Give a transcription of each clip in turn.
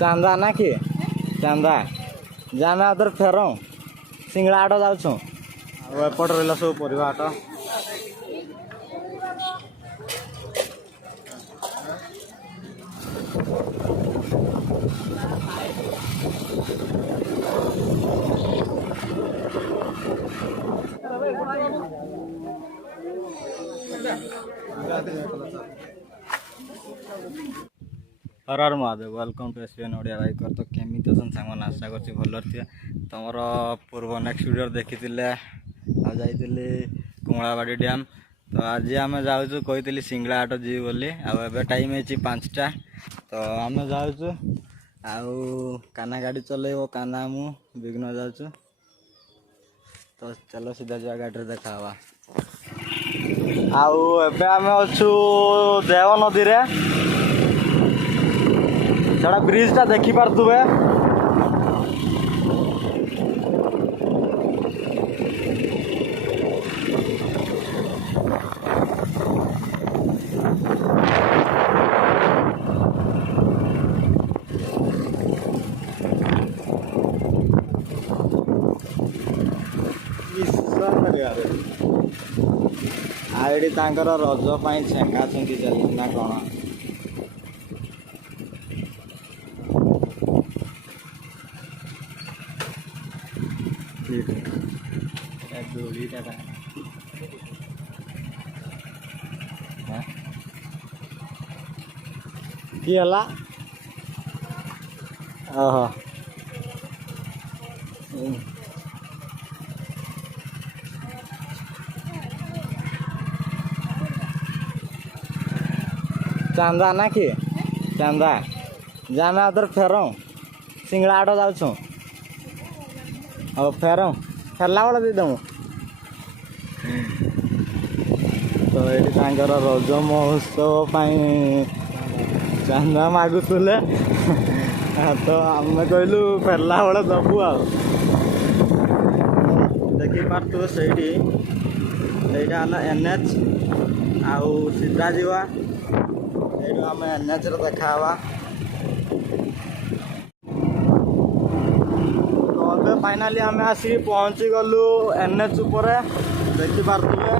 चांदा ना कि चांदा जामे उधर फेर सिंगड़ा हाट जाऊँ एपट रहा सब परिवा हाट हर हर महादेव वेलकम टू एसबीएन ओडिया भाई कर तो केमी असन सांग आशा कर भल थी तुम पूर्व नेक्स्ट वीडियो देखी जाइली कुमलाबाड़ी डैम तो आज आम जाऊँ कही सिंगड़ा हाट जी बोली आबे टाइम है 5टा तो आम जाऊँ आउ काना गाड़ी चलेब काना मु विघ्न जाऊँ तो चलो सीधा जा गाड़ी देखा आउ एबे आम अच्छु देव नदी रे जड़ा ब्रिज टा देखी पार्थुबे आईडी तांकर रज पाई छेंगा छेंगी चली ना कौन कि हला ओहो चांदा ना कि चांदा जामे उधर फेर सिंगड़ा हाट जाऊँ फेर फेरला बेला देदेमु तो ये रज महोत्सव चांदा मागुले तो आम कहलु फेरला बेले दबू आ देखी पार्थ से NH आउ सीधा जावा ये आम NH देखा तो फाइनाली आम आसिक पहुँची गलु NH उपर देखी पार्थुबे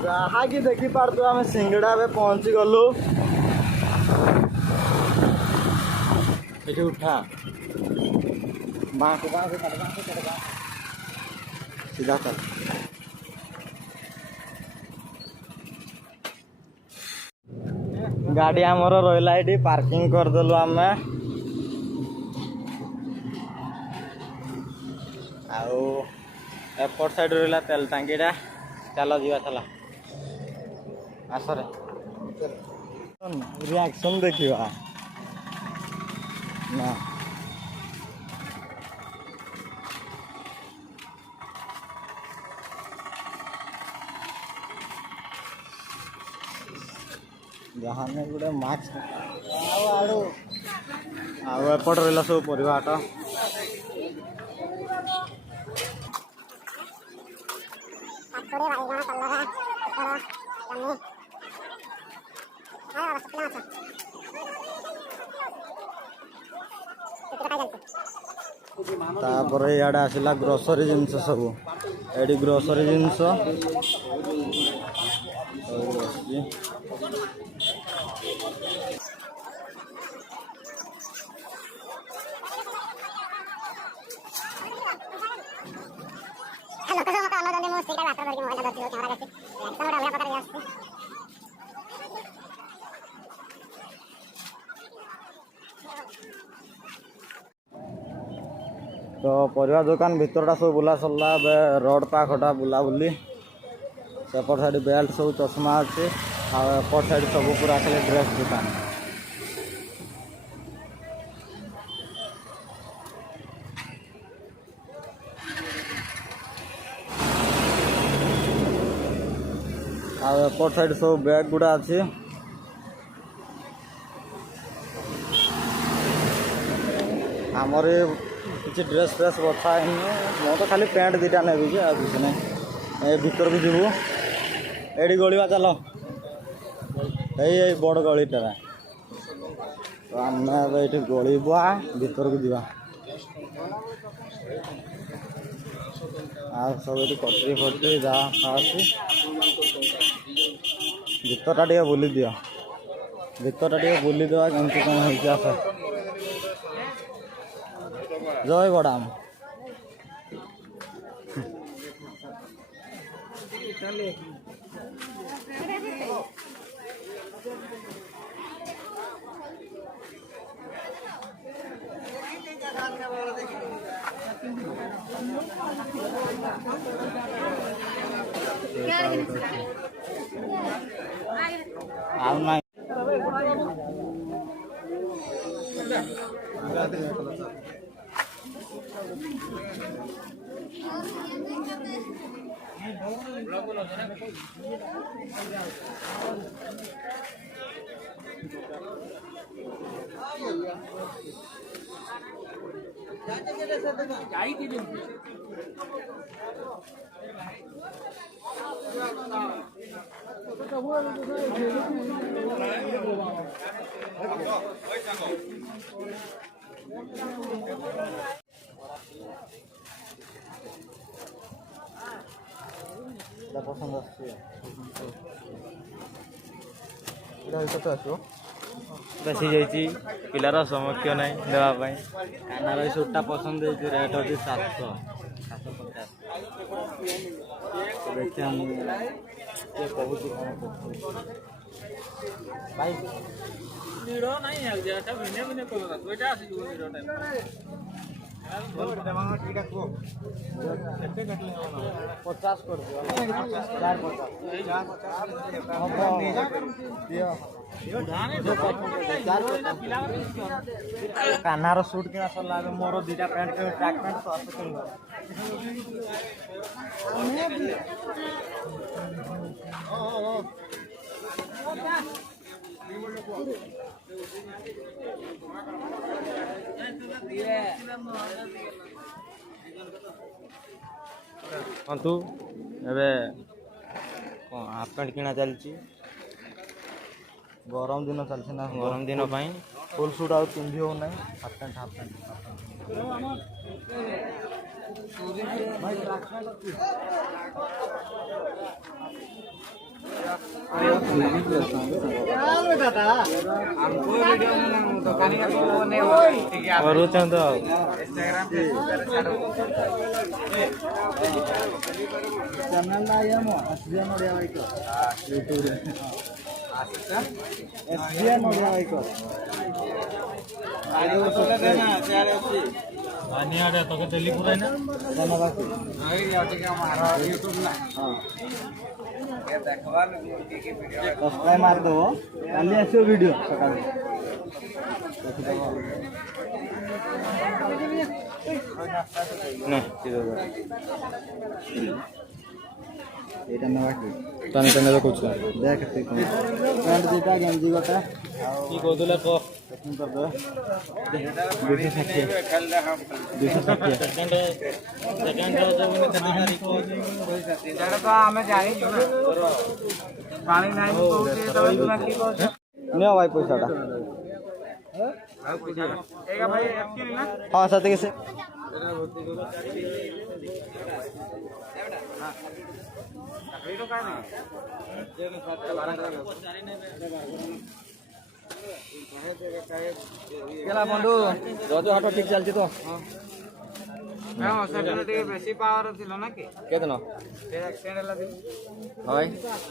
जहाँ कि देखी पार्थ आम सिंगड़ा में पहुँची गलु ये उठा बाँक सीधा कर गाड़ी आमर रहा ये पार्किंग करदेलु आम एपट साइड रहा तेल टांकीटा चलो जीवा चला आसरे रिएक्शन देखिवा ना जहाँ में गोटे मास्क एपट रहा सब परिवा हाट तापर इे आसला ग्रोसरी जिनस सब ये ग्रोसरी जिनस तो परिवार दुकान भितरटा सब बुला सरला रोड पाखटा बुला बुली सेपट साइड बेल्ट सब चश्मा अच्छे एपट साइड सब पूरा खाली ड्रेस दुकान एपट साइड सब बैग गुड़ा अच्छे आमर किसी ड्रेस फ्रेस बछा है मो तो खाली पैंट दीटा नेबी जे किसी ना भीतर को जीवु ये गलिवा चल यही बड़ गलीटा तो आम ये गलिबा भीतर को जीवा सब ये कटरी फटरी जहाँ अच्छी भीतरटा टे बुली दियो भीतरटा टे बुली देवा केमती कौन हो जय बड़ाम पसंद बेसी जाइए पिलार समक्ष ना देवाई कानार सूटा पसंद रेट अच्छी 750 देखिए कहूँ भाई पचास कर कानार सूट किना सरला मोर दुटा पैंट ट्रैक पैंट तू हाफ पैंट किना चलती गरम दिन चलती ना गरम दिन फुल सूट आ पिंधि हो ना हाफ पैंट सब्सक्राइब मार दो काली आसो वीडियो सकाळ ना एटा नवा की तने तने तो कुछ देख पैंट दीटा गंजी गोटा की कोदले को पैकिंग कर दो 260 सेकंड जब ने खरीदारी को जरा तो हमें जाई ना पानी नहीं पहुंचे तो ना की को ने भाई पैसाटा एगा भाई एक्चुअली ना हां साथे कैसे बंधु रज हाट ठीक चलती तो पावर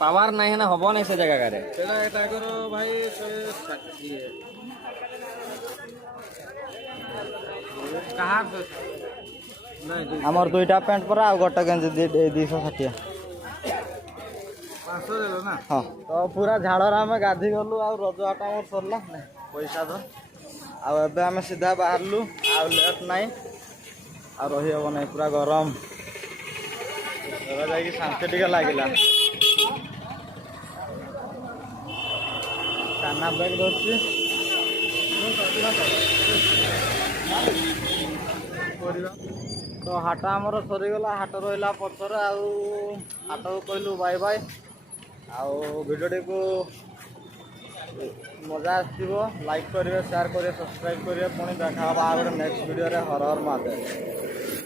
पावर नहीं है ना हम नहीं से जगह भाई आमर दुईटा पैंट पर आ गोटे गंजी 260 हाँ तो पूरा झाड़र आम गाधी गलु आ रज हाट आम सरला पैसा दो आम सीधा बाहरलु आट ना आ रही हम ना पूरा गरम शांति टे लगे କାନା ବ୍ୟାଗ୍ ଧରୁଛି। ତ ହାଟ ଆମର ସରିଗଲା, ହାଟ ରହିଲା ପଛରେ। ଆଉ ହାଟକୁ କହିଲୁ ବାଇ ବାଇ। ଆଉ ଭିଡ଼ିଓଟିକୁ ମଜା ଆସିଥିବ, ଲାଇକ୍ କରିବେ, ସେୟାର କରିବେ, ସବସ୍କ୍ରାଇବ୍ କରିବେ। ପୁଣି ଦେଖା ହେବା ଆଉ ଗୋଟେ ନେକ୍ସଟ ଭିଡ଼ିଓରେ। ହର ହର ମହାଦେବ।